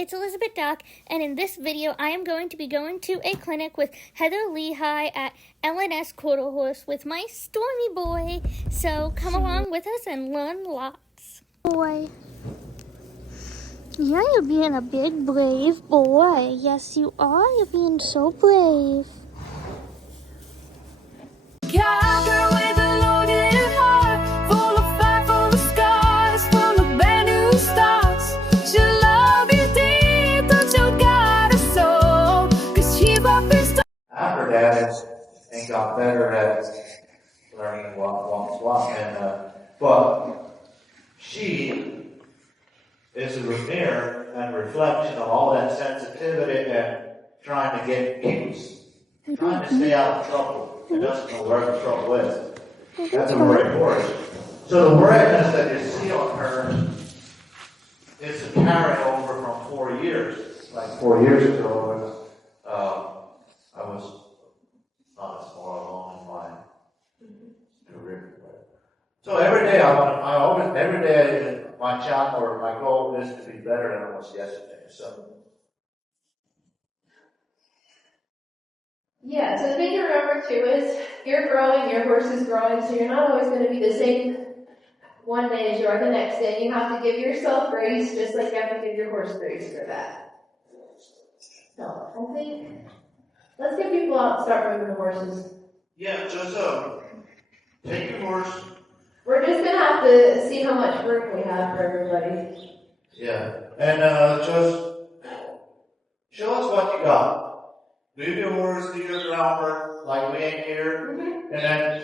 it's Elizabeth Dock, and in this video I am going to be going to a clinic with Heather Lehigh at LNS Quarter Horse with my Stormy boy. So come along with us and learn lots. Boy. Yeah, you're being a big, brave boy. Yes, you are. You're being so brave. Cowgirl with a loaded heart, full of fight, full of scars, full of brand new starts. She'll love you deep, but you got a soul, 'cause she bought this. Her dad ain't got better at learning walk, but she is a mirror and reflection of all that sensitivity and trying to get cues, trying to stay out of trouble and doesn't know where the trouble is. That's a worried horse. So the worriedness that you see on her is a carryover from 4 years. Like 4 years ago when I was not as far along in my career. So every day every day my challenge or my goal is to be better than I was yesterday. So. Yeah, so the thing to remember too is you're growing, your horse is growing, so you're not always going to be the same one day as you are the next day. You have to give yourself grace just like you have to give your horse grace for that. So I think let's get people out and start moving the horses. Yeah, just take your horse. We're just going to have to see how much room we have for everybody. Yeah, and just show us what you got. Move your horse, do your groundwork like we ain't here, and then.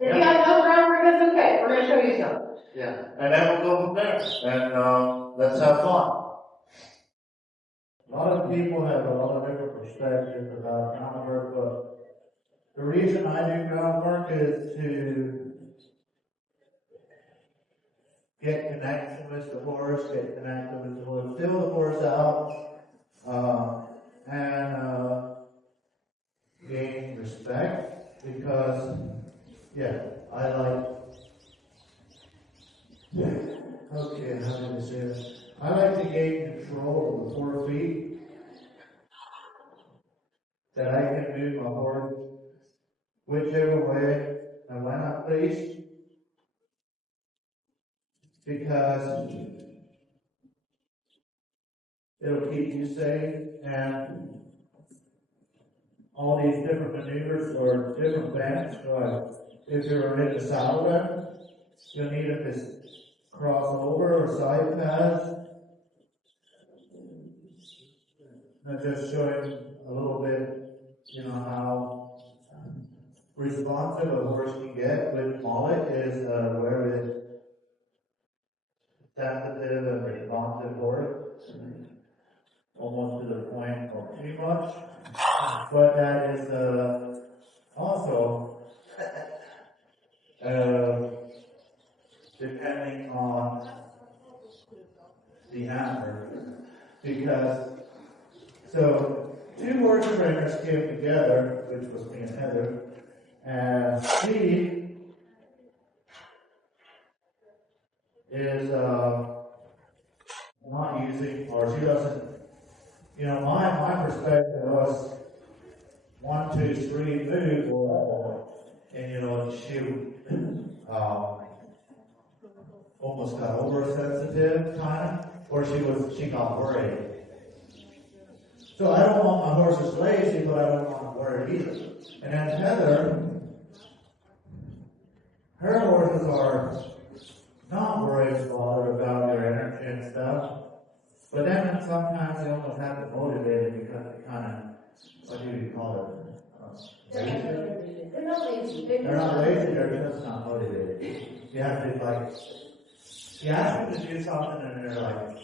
If you have no groundwork, that's okay. We're going to show you some. Yeah, and then we'll go from there, and let's have fun. A lot of people have a lot of different perspectives about groundwork, but the reason I do groundwork is to get connection with the horse, get connected with the horse, fill the horse out, and gain respect because, I like. Okay, how do I say this? I like to gain control of the 4 feet, that I can move my horse whichever way and when I please, because it'll keep you safe, and all these different maneuvers or different bends, if you're in the saddle bend, you'll need it to cross over or side pass. And just showing a little bit, how responsive a horse can get with mullet is where it's sensitive and responsive horse, almost to the point of too much. But that is also depending on the hammer, because so 2 horse trainers came together, which was me and Heather, and she is not using, or she doesn't, my perspective was 1, 2, 3, move, and she almost got oversensitive, kind of, or she got worried. So I don't want my horses lazy, but I don't want them worried either. And then Heather, her horses are not worried about their energy and stuff. But then sometimes they almost have to motivate it because they kind of, what do you call it? Lazy? They're not lazy. They're not lazy, they're just not motivated. You have to you ask them to do something and they're like,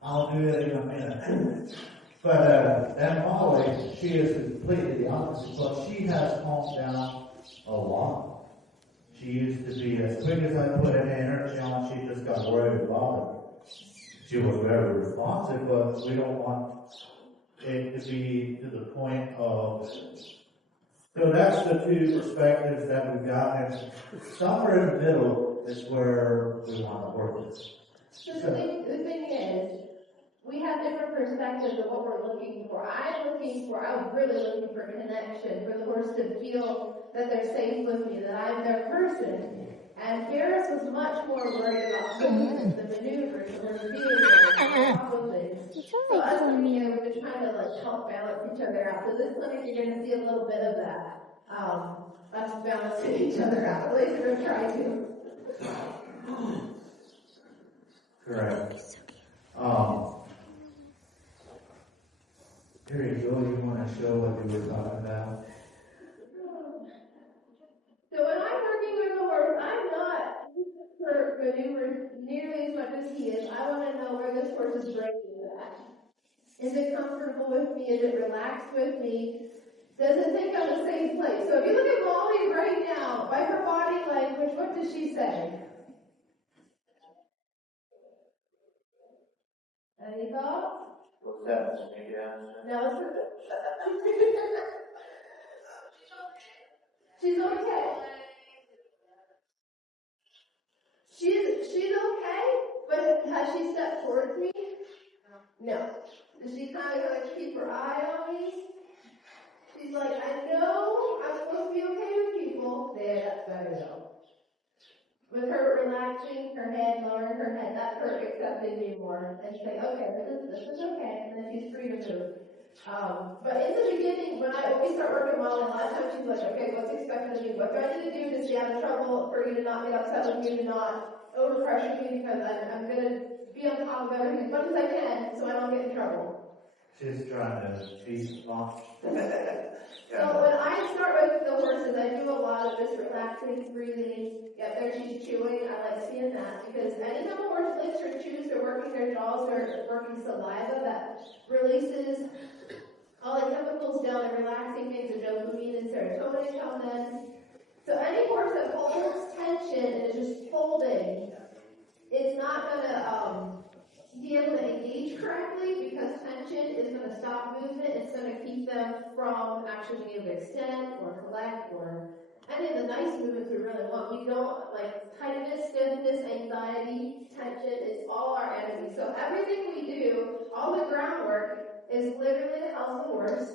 I'll do it in a minute. But then Molly, she is completely the opposite, but she has calmed down a lot. She used to be, as quick as I put any energy on, she just got worried about it. She was very responsive, but we don't want it to be to the point of. So that's the 2 perspectives that we've got, and somewhere in the middle is where we want to work with. So the thing is, perspectives of what we're looking for. I was really looking for connection, for the horse to feel that they're safe with me, that I'm their person. And Ferris was much more worried about movement, the maneuvers, the behavior, all of things. So us coming here, we've been trying to like help balance each other out. So this clinic, you're going to see a little bit of that. Us balancing each other out. At least we're going to try to. Correct. Here you go. You want to show what you were talking about? So when I'm working with a horse, I'm not for maneuvers nearly as much as he is. I want to know where this horse is brain is at. Is it comfortable with me? Is it relaxed with me? Does it think I'm the same place? So if you look at Molly right now, by her body language, what does she say? Any thoughts? What's that? Maybe answer. No, she's okay. She's okay, but has she stepped towards me? No. Does she kind of like keep her eye on me? She's like, I know I'm supposed to be okay with people. There, that's better though. With her relaxing her head, lowering her head, that's her accepting me more. And she's like, okay, this is okay. And then she's free to move. But in the beginning, when we start working Molly, a lot of times she's like, okay, what's expected of me? What do I need to do to stay out of trouble, for you to not get upset with me, to not overpressure me, because I'm going to be on top of everything as much as I can so I don't get in trouble. She's trying to teach mom. So when I start with the horses, I do a lot of just relaxing, breathing. Yep, there she's chewing. I like seeing that because anytime a horse licks or chews, they're working their jaws, they're working saliva that releases all the chemicals down the relaxing things, the dopamine and serotonin come then. So any horse that holds tension and is just holding, it's not going to be able to engage correctly because tension is going to stop movement. It's going to keep them from actually being able to extend or collect or any of the nice movements we really want. We don't like tightness, stiffness, anxiety, tension is all our enemy. So everything we do, all the groundwork is literally to help the horse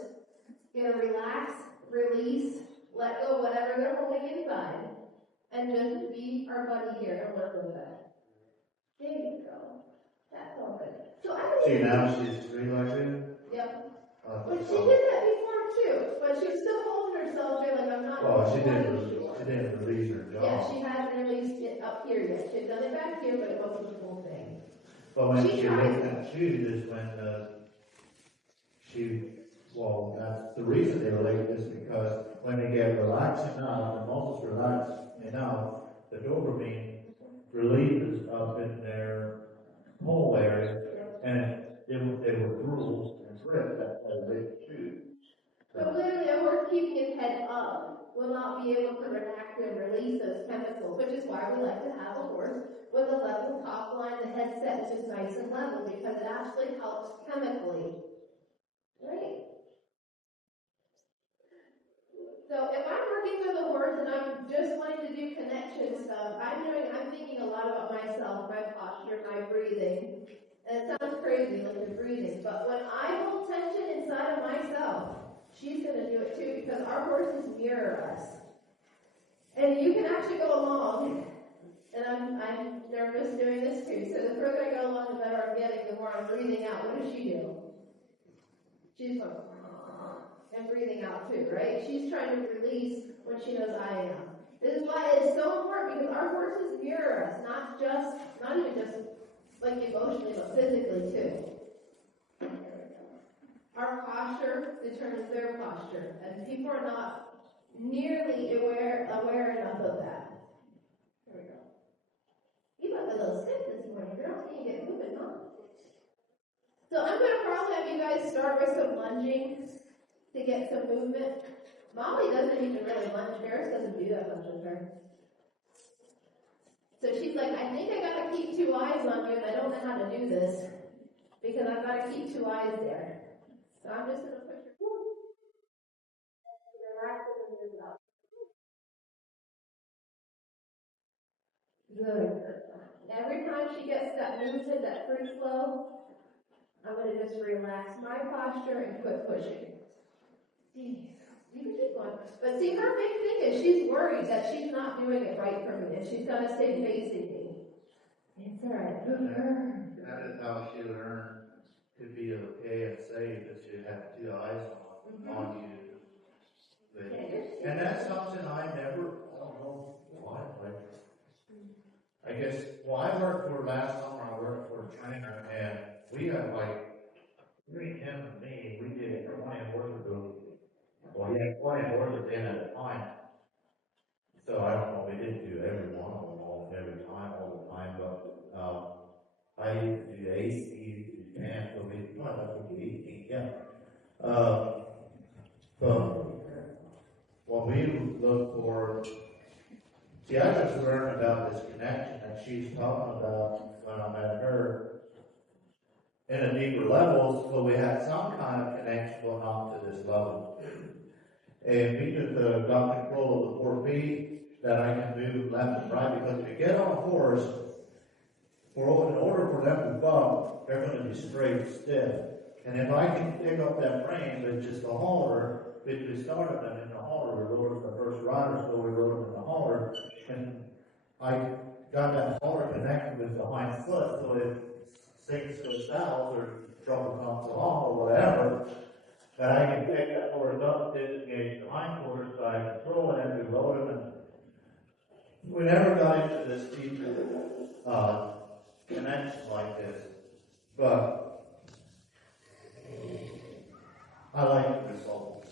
get a relax, release, let go whatever they're holding inside, and just be our buddy here and work with it. There you go. That's all good. So I See, think now she's relaxing. yep. But she did that before too. But she was still holding herself there like I'm not. Well, she didn't release her jaw. Yeah, she hadn't released it up here yet. She had done it back here, but it wasn't the full thing. But when She she tried. looked at you, is when that's the reason they relate is because when they get relaxed enough, the muscles relax enough, the dopamine releases up in their whole area, and they will drool and drip as they chew. So literally, a horse keeping his head up will not be able to relax and release those chemicals, which is why we like to have a horse with a level top line. The head set is just nice and level because it actually helps chemically. Right? So if I'm working with a horse and I'm just wanting to do connection stuff, I'm thinking a lot about myself, my posture, my breathing. And it sounds crazy, like you're breathing, but when I hold tension inside of myself, she's going to do it too because our horses mirror us. And you can actually go along, and I'm nervous doing this too, so the further I go along, the better I'm getting, the more I'm breathing out. What does she do? She's going, and breathing out too, right? She's trying to release when she knows I am. This is why it's so important because our horses mirror us, not even just like emotionally, but physically too. Our posture determines their posture, and people are not nearly aware enough of that. There we go. You look a little stiff this morning, girl. Can you get moving, huh? So I'm going to probably have you guys start with some lunging to get some movement. Molly doesn't even really lunge. Ferris doesn't do that much with her. So she's like, I think I got to keep two eyes on you, and I don't know how to do this because I've got to keep two eyes there. So I'm just going to put your relax and move it up. Good. Every time she gets that movement, that free flow, I'm going to just relax my posture and quit pushing. You can keep going. But see, her big thing is she's worried that she's not doing it right for me, and she's going to stay facing me. It's all right. That is how she learned to be okay and safe, that she had 2 eyes on you. And that's something I don't know why. I guess, I worked for, last summer I worked for a trainer, and we had between him and me, we did 20 ortho. Well, he had 20 ortho in at a time. So I don't know, we didn't do every one of them all the time, but I used to do AC, used to do 10, so we did 18, yeah. But what we look for, see, I just learned about this connection that she's talking about when I met her in a deeper level, so we had some kind of connection, but not to this level. And we just got control of the 4 feet, that I can move left and right, because if you get on a horse, in order for them to bump, they're going to be straight and stiff. And if I can pick up that rein with just the hauler, which we started them in the hauler, we rode them the first rider, so we rode them in the hauler, and I got that hauler connected with the hind foot, so if things go south or trouble comes along or whatever, that I can pick that horse up, disengage the hind quarters, so I can control it and we load them. And we never got into this deep connection like this, but I like the result.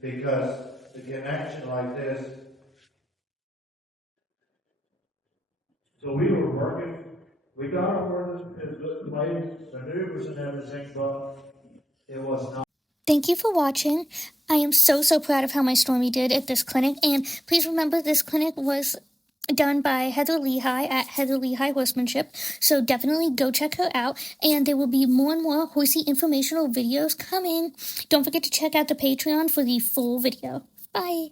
Because the connection like this, so we were working, we got our horses in good place, maneuvers and everything, but it was not. Thank you for watching. I am so proud of how my Stormy did at this clinic. And please remember, this clinic was done by Heather Lehigh at Heather Lehigh Horsemanship. So definitely go check her out. And there will be more and more horsey informational videos coming. Don't forget to check out the Patreon for the full video. Bye.